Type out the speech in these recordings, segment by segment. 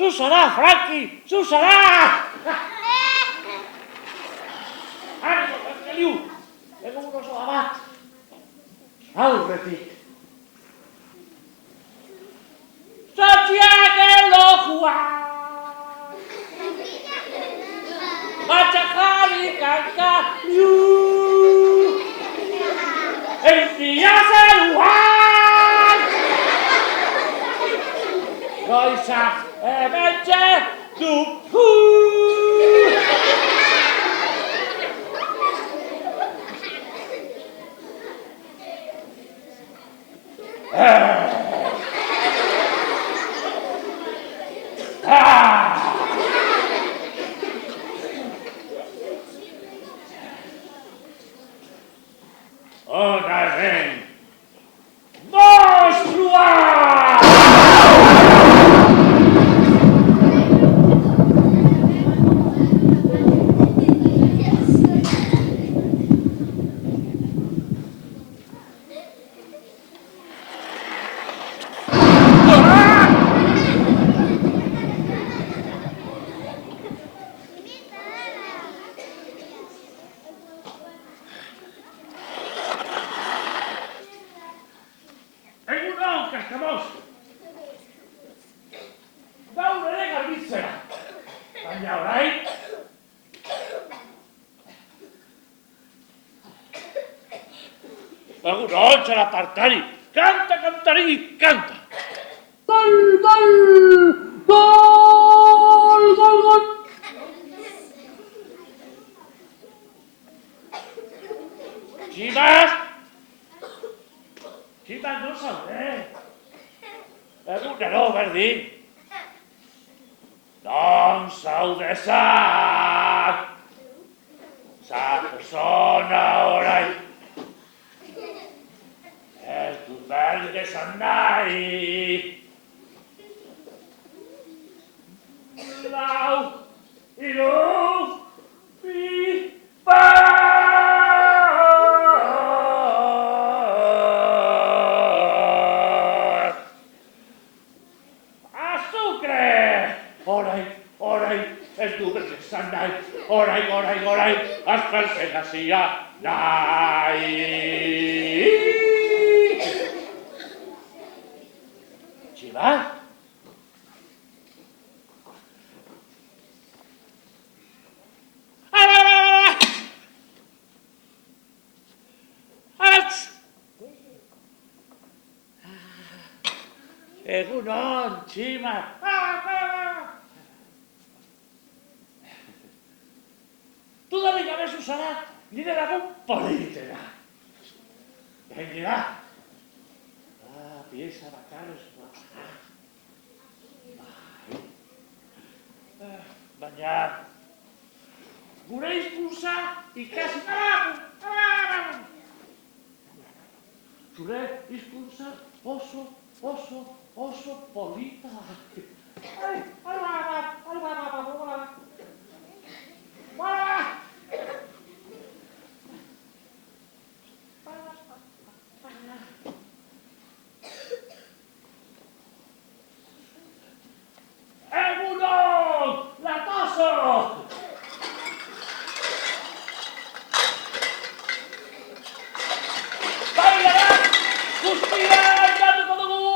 Susana, Frankie! Susana! Ánimo, Frankeliu! Tengo un oso abat. Aurretik. Santiago lojua! Batxajari kanka liu! Entia zeruan! Goizak hementxe dupu! Hona hemen! Monstrua! Egunon, kaskamoz! Gaur ere garbitzera! Baina orain... Egunon, txalapartari! Kanta, kantari, kanta! Gol, gol! Gol, gol, gol! Txibas! Tximak non zaude? Egunero berdin. Non zaude zan? Zan persona orain. Ez dut berdin esan nahi. Lau, hiru, bi, bat. Azukre! Orain, ez du berdin esan nahi. Orain, aspertzen hasia nahi. Tximak? Egunon, Tximak. Dudarik gabe zuzara, nire lagun politera. Gainera. Pieza bakarrez. Baina, gure hizkuntza ikasi. Zure hizkuntza oso polita. Egunon, latoso! Bailara, guztia aldatuko dugu!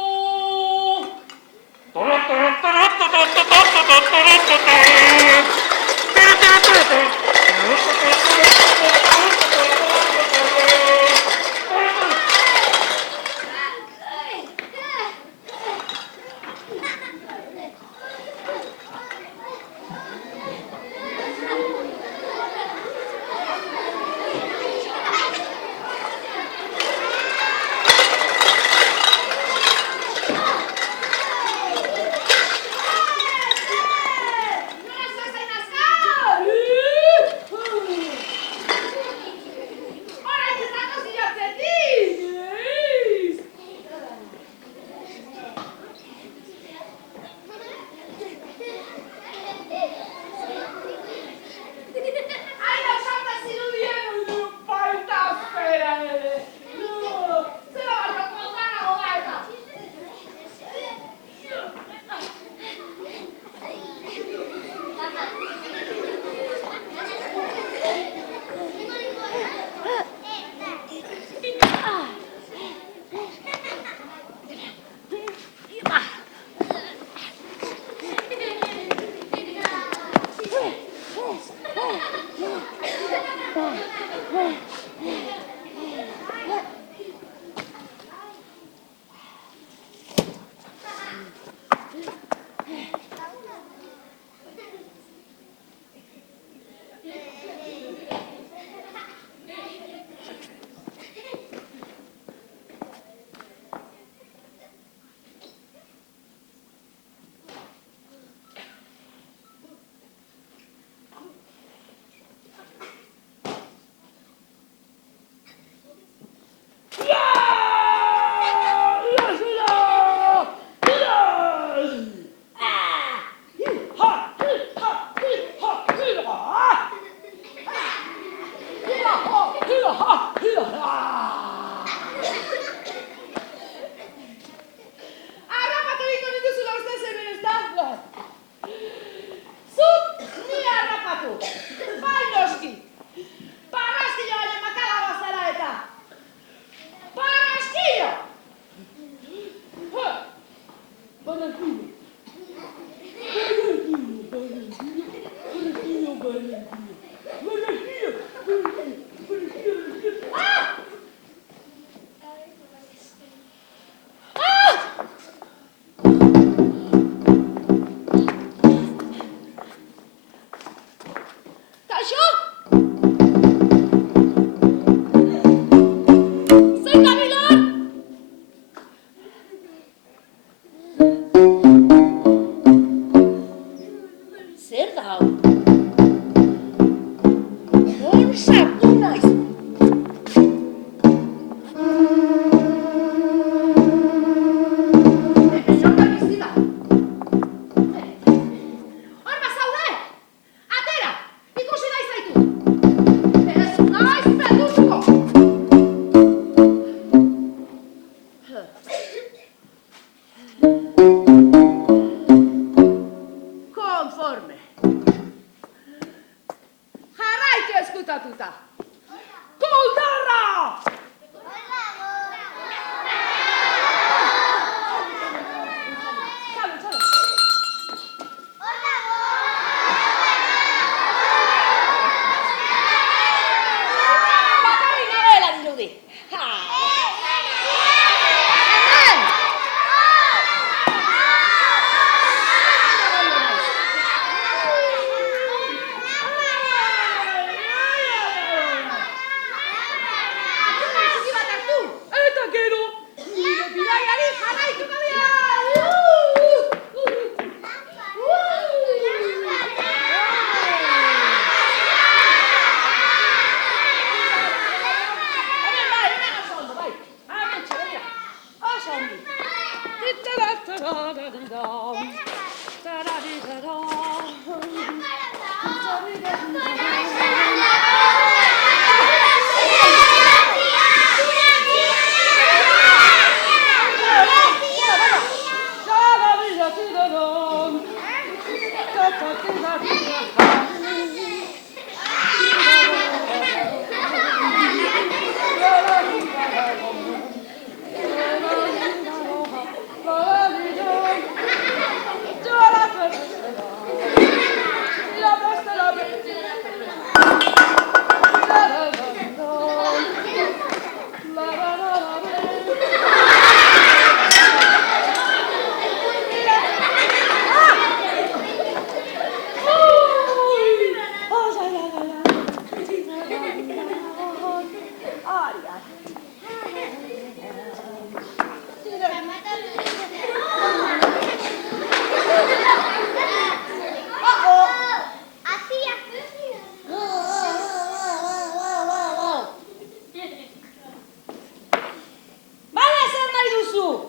duzu.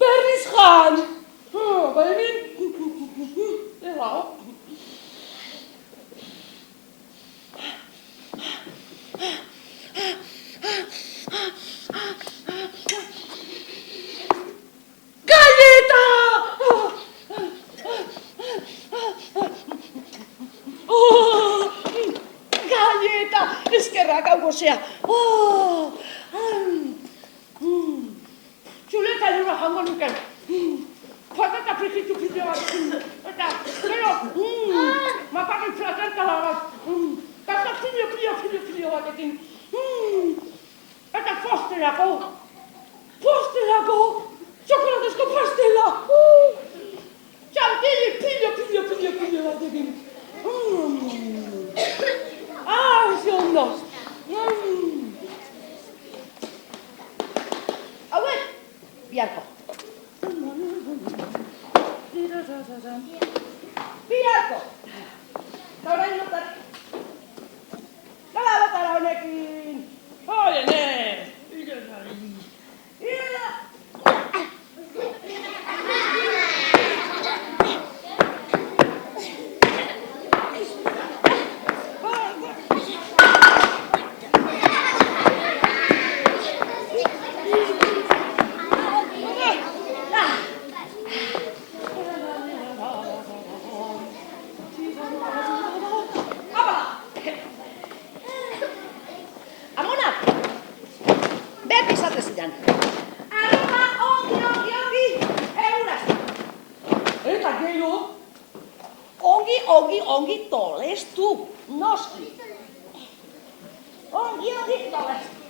Berriz jan. Ba hemen. Erra. Galleta! Galleta! Eskerrak hau gozea. Txuleta lura jango nuken. Patata frijitu pide bat. Eta, gero, makarren flakerkala bat. Eta filo batekin. Eta posterako. Txokolatezko pastela. Txantili pilo batekin. Ze ondo. Hauek, biharko. Biharko. Eta orain notar. Nola batara honekin. Oiene. Ongi tolestu, noski. Ongi tolestu.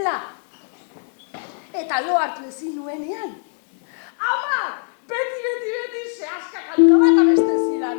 zela. Eta lo hartu ezin nuenean. Ama, beti, zehazka kanta bat abeste zidan.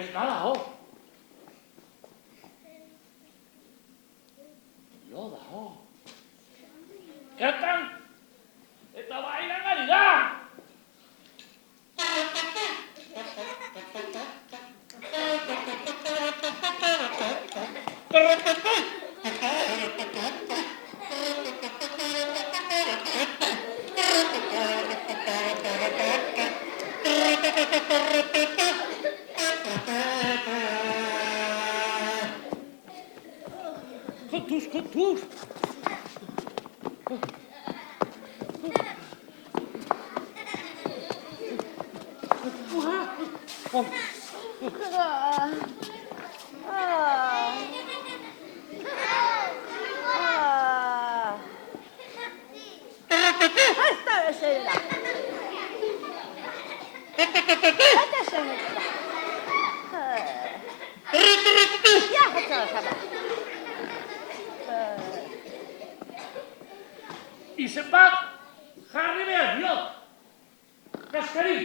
Ez gara, ho. Lo da, ho. Kertan, eta bailan ari da. Kontuz. Izen bat jarri behar diot. Kaskari.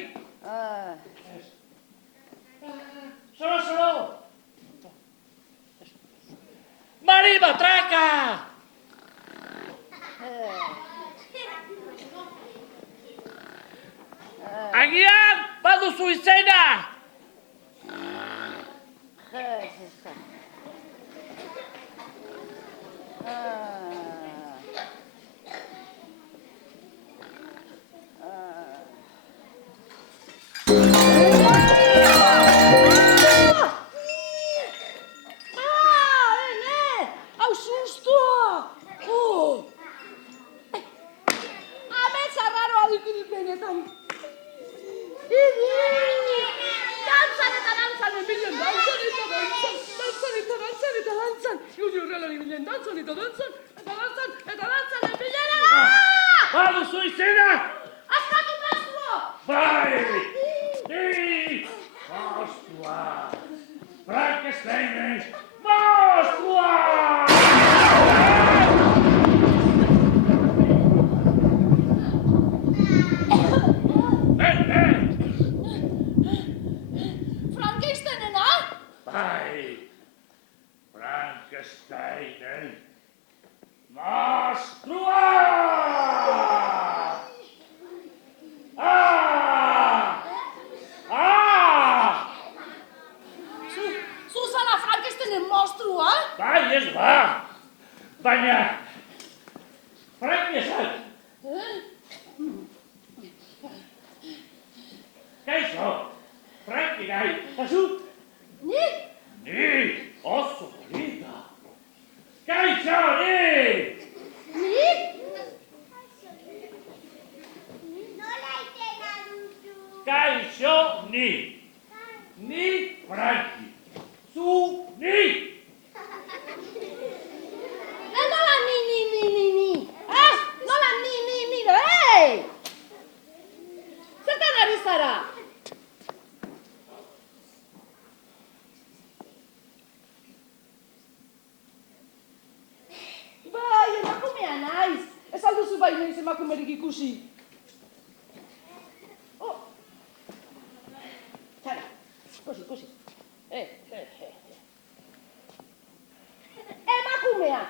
Solo. Mari Matraca! Agian baduzu izena! ari bilen dantzan, eta epilera! Baduzu izena! Askatu maztuo! Bai! Ni! Mostua! Frankensteinen! Mostua! Frankensteinena? Bai! Frankensteinen! Mostua! Zuzana Frankensteinen monstrua? Bai, ez ba! Baina... Frankenstein! Kaixo! Franki gai! Kasu? Ni? Ni! Oso polita! Kaixo, ni! Ni? Kaixo, ni! Ni Franki! Zu, ni! Nola ni? Nola ni, hey! Zertan ari zara? Bai, emakumea naiz. Ez alduzu bai naiz emakumerik ikusi. Oh! Txara, ikusi. Emakumea!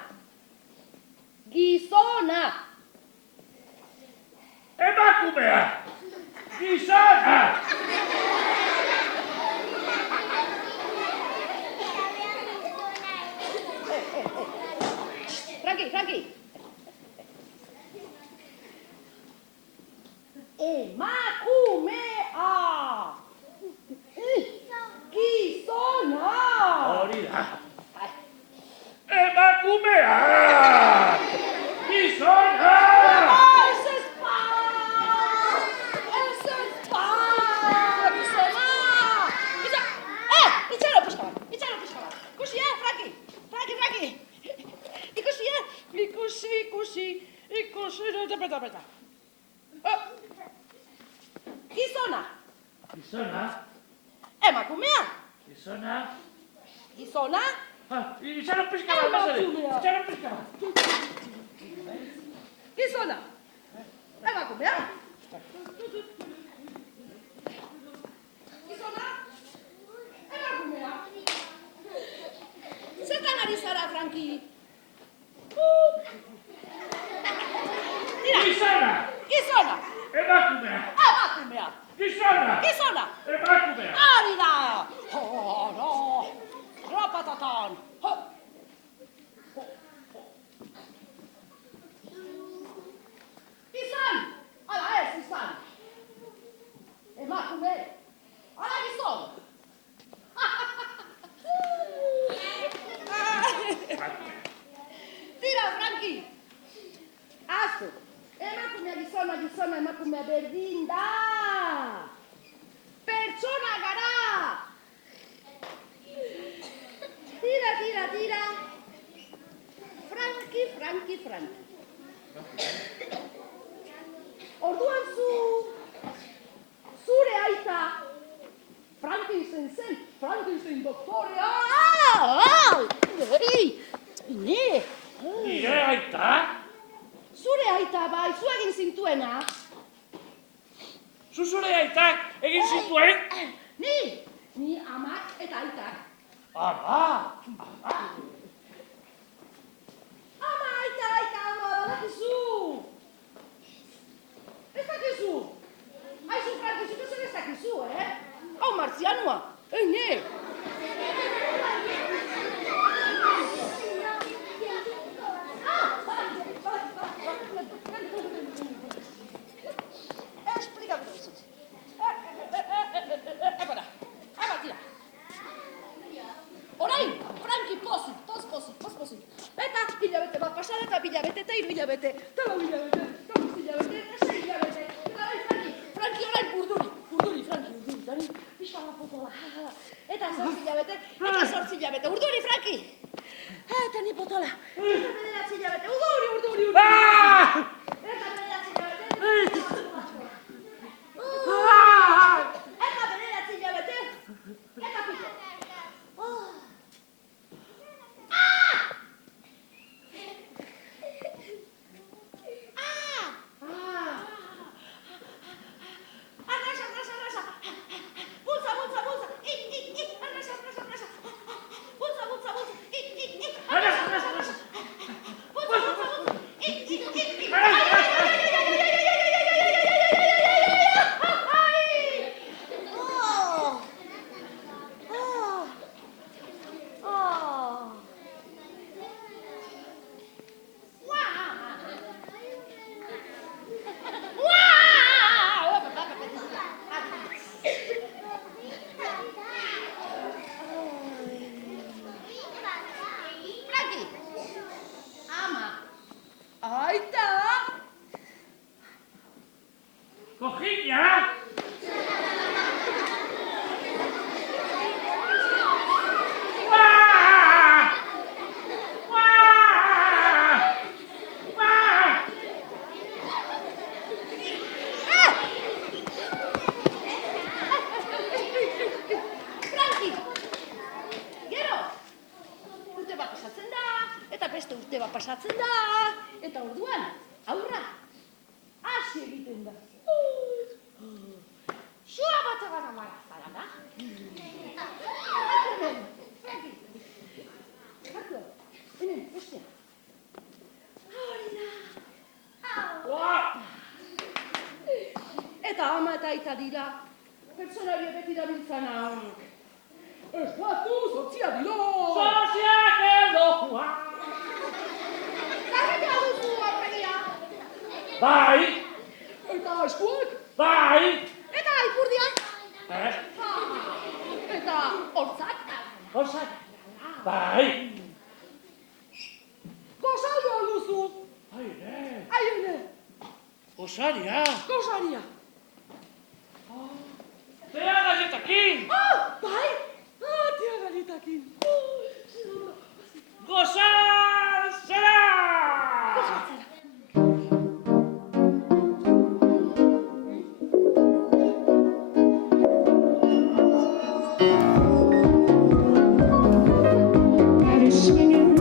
Gizona! Emakumea! Gizona! Franki! Emakumea! Gizona! Hori da! Emakumea! Gizona! Ez ez pa! Gizona! Itxaro pixka bat! Ikusi, Franki! Ikusi! Peta. Gizona! Gizona? Emakumea! Gizona? Gizona? Itxaro pixka bat, mesede! Itxaro pixka bat! Gizona! Emakumea! Gizona! Emakumea! Zertan ari zara, Franki? Tira! Gizona! Emakumea! Gizona! Emakumea! Hori da! No! Rapatatan! Izan! Ala ez, izan! Emakume! Ala gizon! Tira, Franki! Azu! Emakumea gizona, emakumea berdin da! Pertsona gara! Tira! Franki! Orduan zure aita Frankenstein doktorea! Nire aita? Zure aita bai, zu egin zintuena. Zure aitak egin zituen? Ni amak eta aitak. Ama! Ama, aita, badakizu! Ez dakizu! Aizu, Franki, zuk ez dakizu, Hau martzianua, ne? Explícame isso. Tira. Orain, Franki, pozik. Eta, hilabete bat pasada, eta bilabete, eta hiru hilabete, eta lau hilabete, eta bost hilabete, eta sei hilabete. Eta bai, Franki, orain urduri, Franki, pixka bat potola. Eta 8 hilabete, urduri, Franki. Eta ni potola. Eta bederatzi hilabete. Urduri. Ah! Eta bederatzi hilabete. Eta bederatzi hilabete. Eta pito. Arrasa. Bultza. Arrasa. Bultza. Arrasa. Aita! Cojilla. Franki! Gero! Urte bat pasatzen da, eta beste urte bat pasatzen da, eta orduan, aurra, hasi egiten da. Xua bat zara da. Franki! Hartu, hemen, bestea. Hori da. Eta ama eta aita dira, pertsonaria beti dabiltzanak. Espatu sotzia dilo! Soziak edo Juan. Zarretea duzu aurregia! Bai. Eta eskuak! Bai. Eta ipurdia! Eh? Eta hortzak! Osak. Bai. Gozaria duzu! Aire. Aiene! Osaria. Gozaria! Tea galletakin. Bai! Tia galitakin! Gozar zera. Swinging,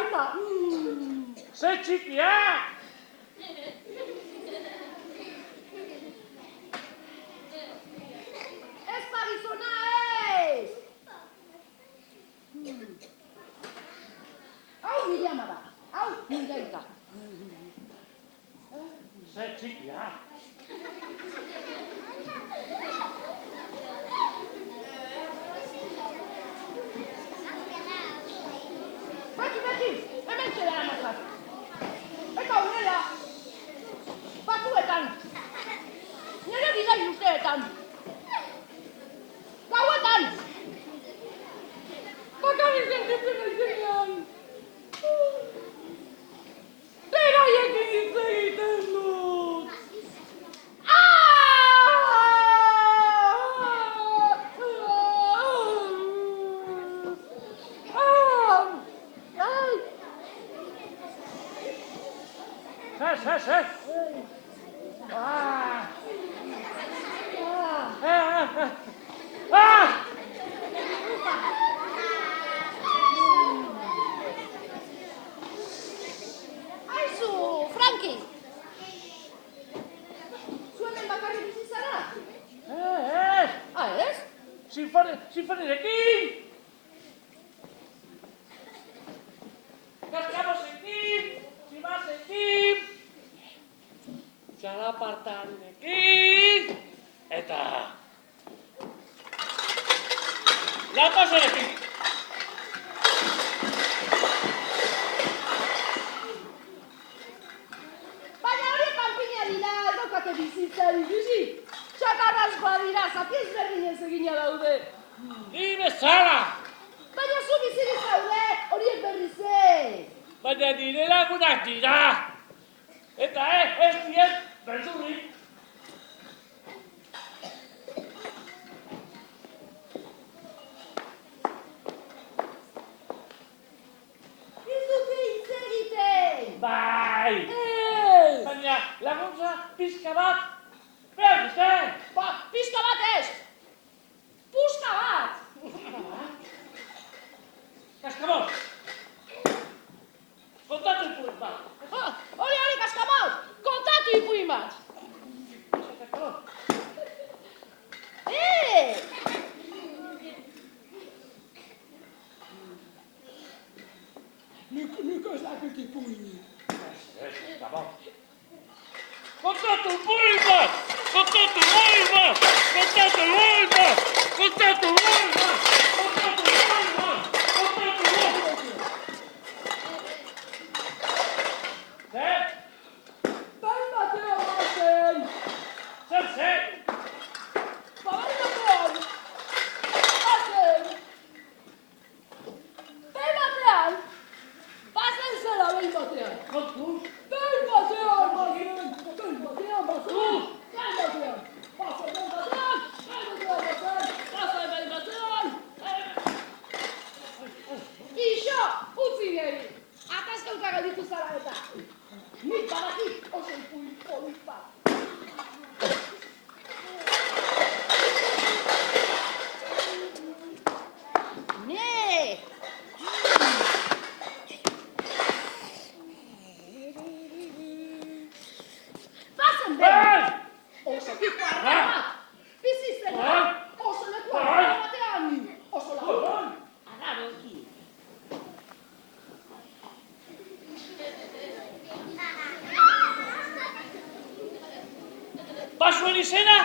aita. Ze txikia! Ez da gizona ez! Hau nire ama da, hau nire aita. Ze txikia! Beti, hemen txedara mazat. Eta horrela, batuetan, nire bidai urteetan, gauetan, bakarrik gelditzen aizenean. Beraiekin hitz egiten dut. Ze! Aizu, Franki! Zuenen bakarrik bizi zara? Ez! Ez? Sinfonirekin! Kaskabosekin! Tximasekin! Txalapartarekin! Eta... Latoserekin! Baina hori panpina dira, ez daukate bizitza ikusi. Txakarraz badira, zapiez berdinez egina daude. Ni bezala! Baina zu bizirik zaude, horiek berriz ez. Baina nire lagunak dira! Eta ez dien beldurrik! Ez dute hitz egiten. Bai! Ez! Baina laguntza pixka bat behar dute! Ba, pixka bat ez. Puska bat. Kaskabot! Kontatu ipuin bat! Hori, kaskabot. Kontatu ipuin bat. Kaskabot! Nik ez dakit ipuinik. Kaskabot! Kontatu ipuin bat! Kontatu ipuin bat! Kontatu ipuin bat! Kontatu ipuin bat! Kontatu ipuin bat! Kontatu ipuin bat! Zer? Bain batean bazen. Zer? Bain batean. Bazen. Bain batean. Bazen zela bain batean. Kontuz? Bain batean bazen. Bain batean bazen. Bain batean. Bazen bain batean. Bain batean bazen. Bazen bain batean. Ixo, utzi niri. Ataskauta gelditu zara eta. Nik badakit oso ipuin polit bat. Bazen Bai! oso piko arra bat. Bizi zena. Oso leku arra batean. Oso lagun. Arraroki. Bazuen izena?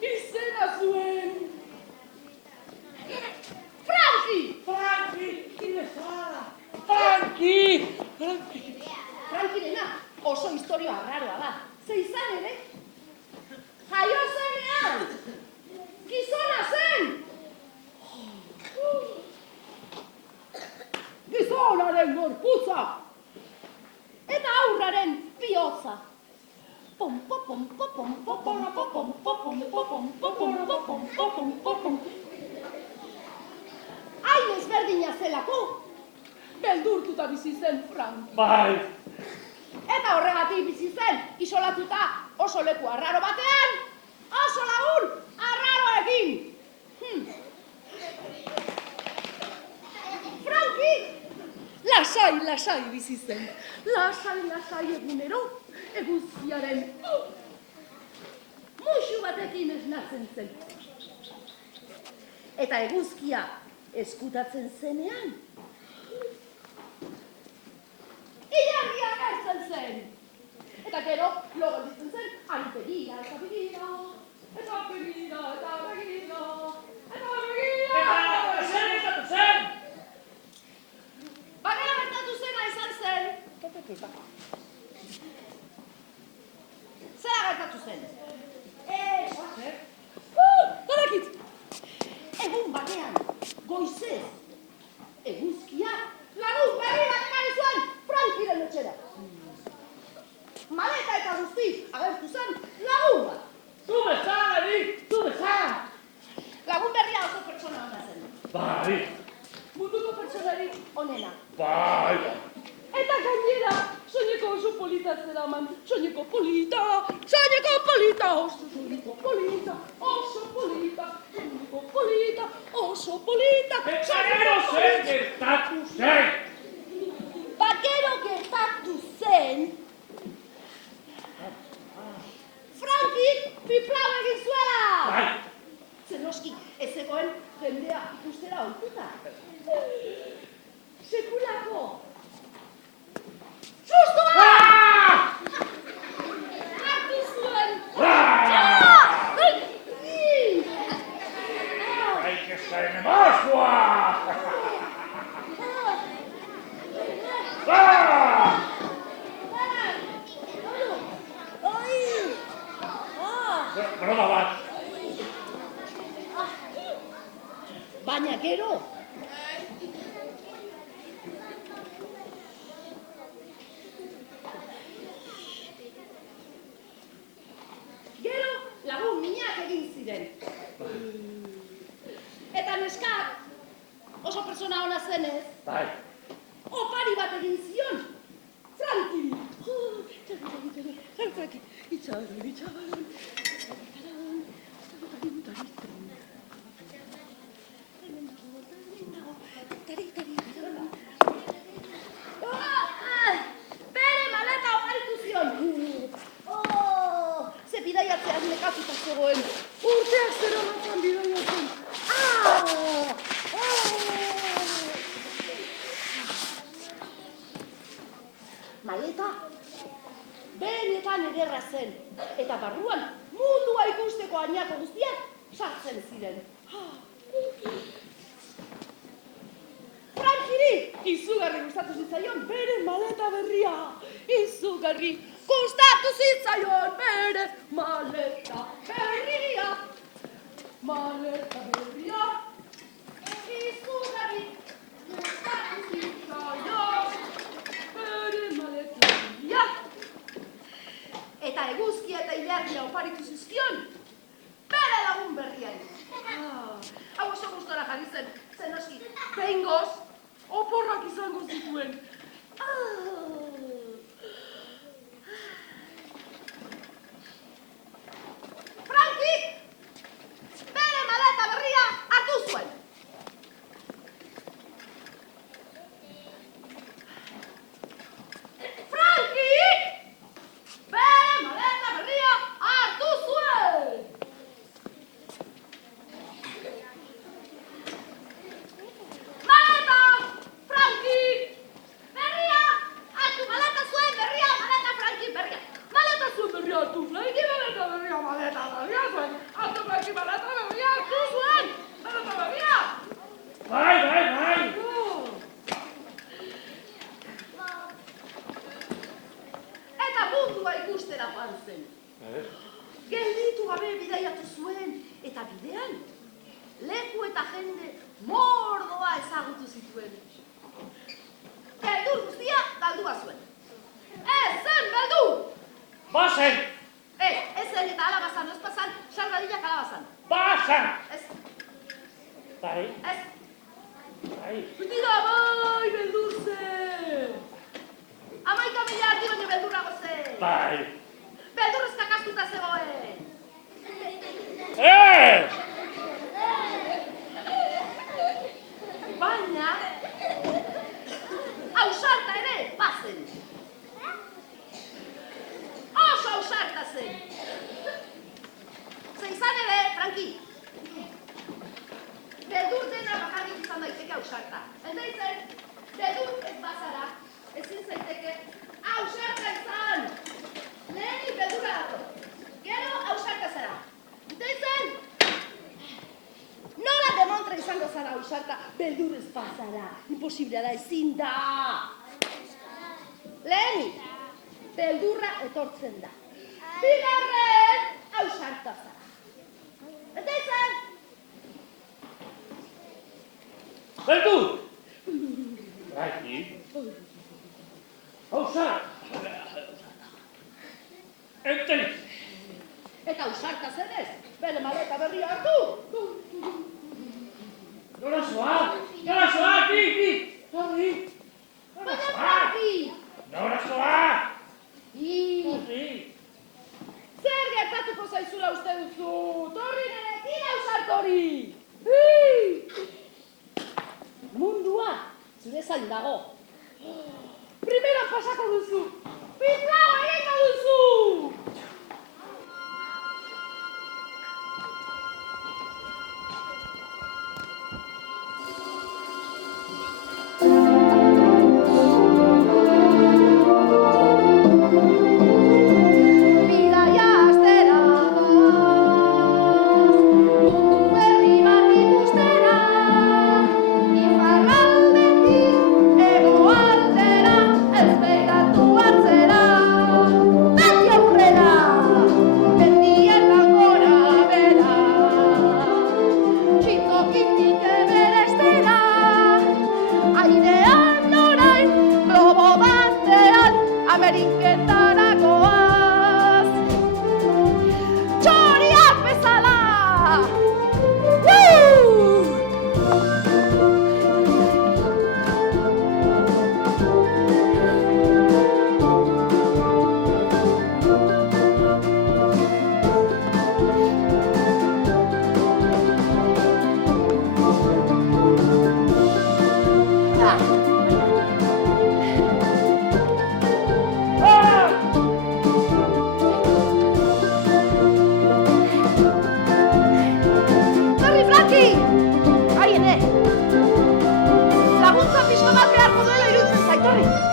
Izena zuen. Franki! Franki! Kinezala! Franki! Frankirena oso historia arraroa da. Ze izan ere, jaio zenean, gizona zen! Gizonaren gorputza! Eta aurraren bihotza. Hain ezberdina zelako, beldurtuta bizi zen Franki. Bai! Eta horregatik bizi zen, isolatuta oso leku arraro batean, oso lagun arraroekin. Franki lasai bizi zen. Lasai egunero, eguzkiaren musu batekin esnatzen zen. Eta eguzkia eskutatzen zenean, ilargia agertzen zen. Eta gero, lo gelditzen zen, ari begira, eta begira, eta begira, eta begira, eta begira. Eta zen! Bagara bertatu zena izan zen. Zera gertatu zen? Badakit! Egun batean, goizez, eguzkia lagun berri bat ekarri zuen Frankiren etxera. Maleta eta guzti agertu zen lagun bat. Tu bezala, Erik! Tu bezala! Lagun berria oso pertsona ona zen. Bai! Munduko pertsonarik onena. Bai! Eta gainera, soineko oso polita zeraman. Soineko polita, oso soineko polita, oso polita, soineko polita, oso polita. Eta gero zen gertatu zen! Gero gertatu zen, Franki piplau egin zuela! Bai! Zer noski, ez zegoen jendea ikustera ohituta. Sekulako sustoa! Hartu zuen! Hay que estar en Moscua! Broma bat! Baina gero, lagun minak egin ziren. Eta neskak oso pertsona ona zenez, Bai! opari bat egin zion Frankiri. Franki, itxaron. Bere maleta oparitu zion. Ze bidaiatzeaz nekatuta zegoen. Urteak zera matzan bidaiatzen. Maleta benetan ederra zen. Eta barruan mundua ikusteko añako guztiak sartzen ziren. Frankiri izugarri gustatu zitzaion bere maleta berria. Izugarri gustatu zitzaion bere maleta berria. Maleta berria. Izugarri gustatu zitzaion bere maleta berria. Eta eguzkia eta ilargia oparitu zizkion bere lagun berriari. Hau oso gustora jarri zen, zen noski, behingoz, oporrak izango zituen. Franki, bere maleta berria zara. Imposiblea da, ezin da. Lehenik, beldurra etortzen da. Bigarren, ausarta zara. Eta izan! Beldur! Franki! Ausart! Enteniz! Eta ausarta zenez, bere maleta berria hartu. Nora zoa! Nora zoa! Bi! Torri! Nora Baina zoa! Franki! Nora zoa! Torri! Zer gertatuko zaizula uste duzu? Torri nerekin ausart hori! Mundua zure zain dago. Primera pasako duzu! Pizlau egingo duzu! Ameriketarakoaz txoriak bezala! Laguntza pixko bat beharko duela iruditzen zait,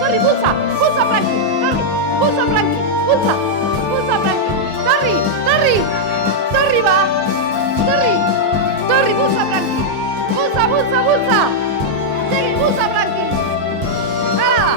Torri, bultza, Franki, bultza, Franki, bultza, Franki, Torri ba, Torri, bultza, Franki, bultza, segi, bultza, Franki, hala,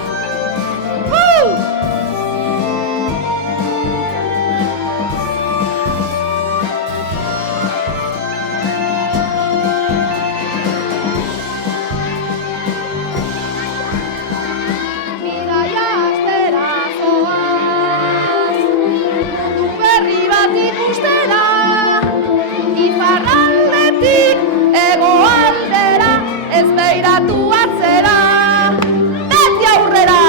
ikustera, iparraldetik hegoaldera, ez beiratu atzera, beti aurrera,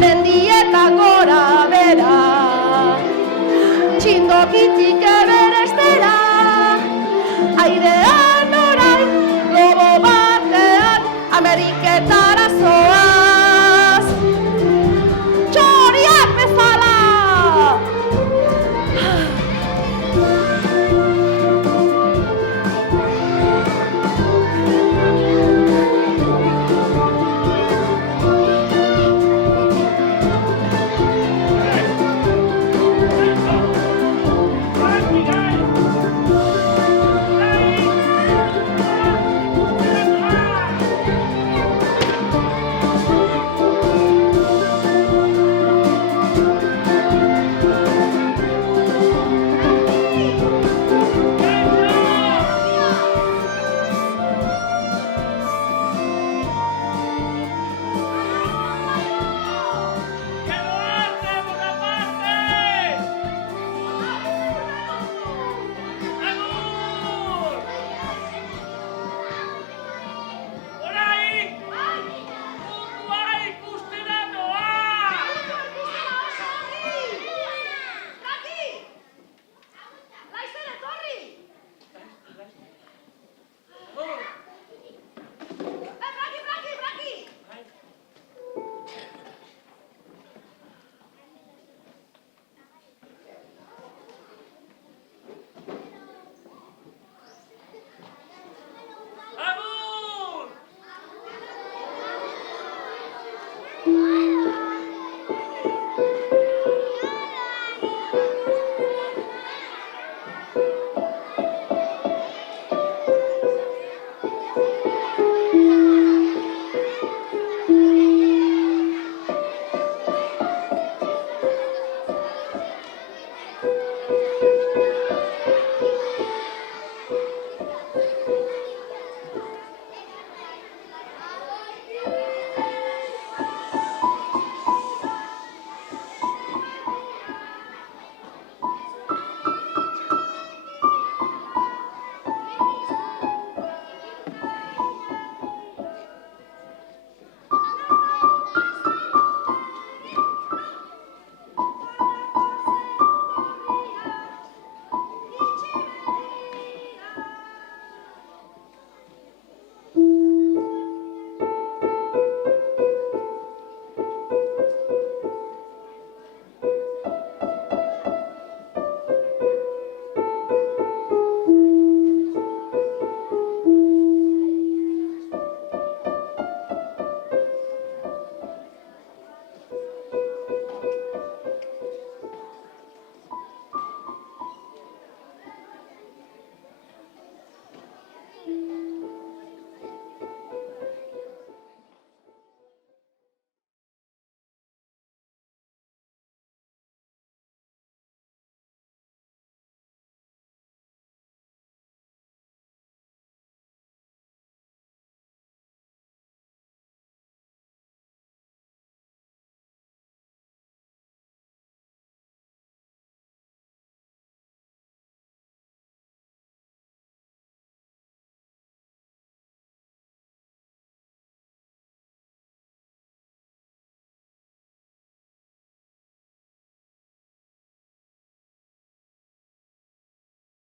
mendietan gora bera, txindokitik eberestera, airean orain, globo batean, Ameriketara zoa.